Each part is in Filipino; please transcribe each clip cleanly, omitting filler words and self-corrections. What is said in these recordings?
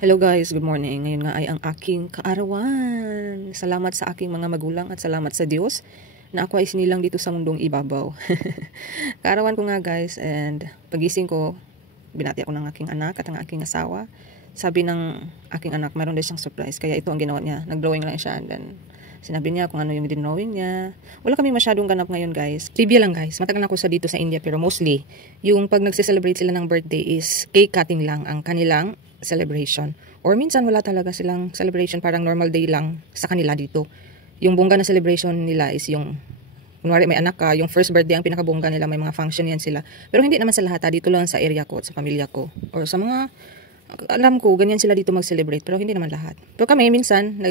Hello guys, good morning. Ngayon nga ay ang aking kaarawan. Salamat sa aking mga magulang at salamat sa Diyos na ako ay sinilang dito sa mundong ibabaw. Kaarawan ko nga guys, and pagising ko, binati ako ng aking anak at ang aking asawa. Sabi ng aking anak, mayroon din siyang surprise. Kaya ito ang ginawa niya. Nag-drawing lang siya and then sinabi niya kung ano yung dinrawing niya. Wala kami masyadong ganap ngayon guys. Trivia lang guys, matagal na ako sa dito sa India pero mostly, yung pag nagse-celebrate sila ng birthday is cake cutting lang ang kanilang celebration. Or minsan wala talaga silang celebration, parang normal day lang sa kanila dito. Yung bongga na celebration nila is yung, kunwari may anak ka, yung first birthday ang pinakabongga nila, may mga function yan sila. Pero hindi naman sa lahat, dito lang sa area ko, sa pamilya ko. Or sa mga, alam ko, ganyan sila dito mag-celebrate, pero hindi naman lahat. Pero kami, minsan,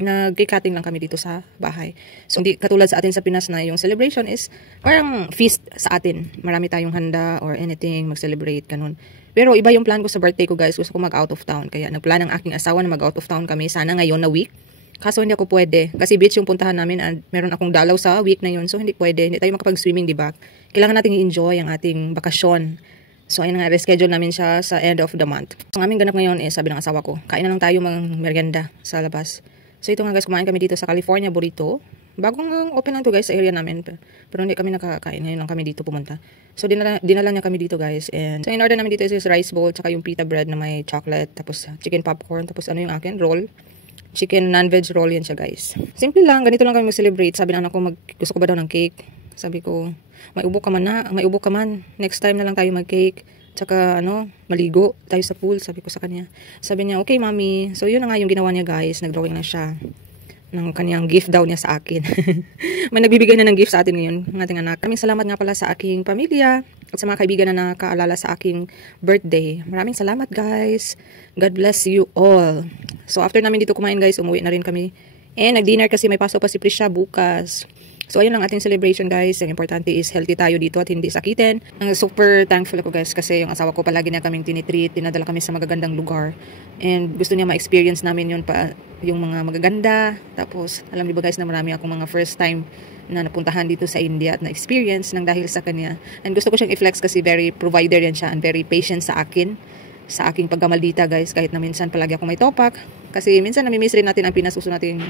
nag-cutting lang kami dito sa bahay. So, hindi katulad sa atin sa Pinas na yung celebration is parang feast sa atin. Marami tayong handa or anything, mag-celebrate, ganun. Pero iba yung plan ko sa birthday ko guys, gusto ko mag-out of town. Kaya nagplan ng aking asawa na mag-out of town kami sana ngayon na week. Kaso hindi ako pwede, kasi beach yung puntahan namin and meron akong dalaw sa week na yun. So, hindi pwede, hindi tayo makapag-swimming, diba? Kailangan natin i-enjoy ang ating bakasyon. So, ayun nga, reschedule namin siya sa end of the month. Ang aming ganap ngayon sabi ng asawa ko, kain na lang tayo merienda sa labas. So, ito nga guys, kumain kami dito sa California Burrito. Bagong open lang to guys sa area namin. Pero hindi kami nakakain. Ngayon lang kami dito pumunta. So, dinala niya kami dito guys. And so, in-order namin dito is rice bowl, tsaka yung pita bread na may chocolate, tapos chicken popcorn, tapos ano yung akin? Roll. Chicken non-veg roll yan siya guys. Simple lang, ganito lang kami mag-celebrate. Sabi ng anak ko, gusto ko ba daw ng cake? Sabi ko, may ubo ka man. Next time na lang tayo mag-cake. Tsaka maligo tayo sa pool, sabi ko sa kanya. Sabi niya, okay mami. So yun na nga yung ginawa niya guys, nag-drawing na siya ng kanyang gift daw niya sa akin. May nagbibigay na ng gift sa atin ngayon, ng ating anak. Maraming salamat nga pala sa aking pamilya at sa mga kaibigan na nakaalala sa aking birthday. Maraming salamat guys. God bless you all. So after namin dito kumain guys, umuwi na rin kami. And nag-dinner kasi may pasok pa si Prisha bukas. So, ayun lang ating celebration guys. Ang importante is healthy tayo dito at hindi sakitin. Super thankful ako guys kasi yung asawa ko palagi niya kaming tinitreat. Tinadala kami sa magagandang lugar. And gusto niya ma-experience namin yun pa, yung mga magaganda. Tapos, alam niyo ba guys na marami akong mga first time na napuntahan dito sa India at na-experience nang dahil sa kanya. And gusto ko siyang i-flex kasi very provider yan siya and very patient sa akin. Sa aking paggamaldita guys. Kahit na minsan palagi ako may topak. Kasi minsan namimiss rin natin ang Pinas, gusto natin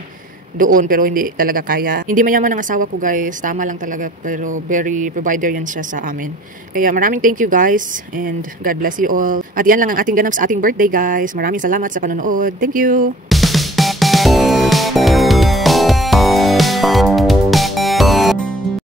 doon pero hindi talaga kaya. Hindi mayaman ang asawa ko guys, tama lang talaga pero very provider yan siya sa amin. Kaya maraming thank you guys and God bless you all. At yan lang ang ating ganap sa ating birthday guys. Maraming salamat sa panonood. Thank you!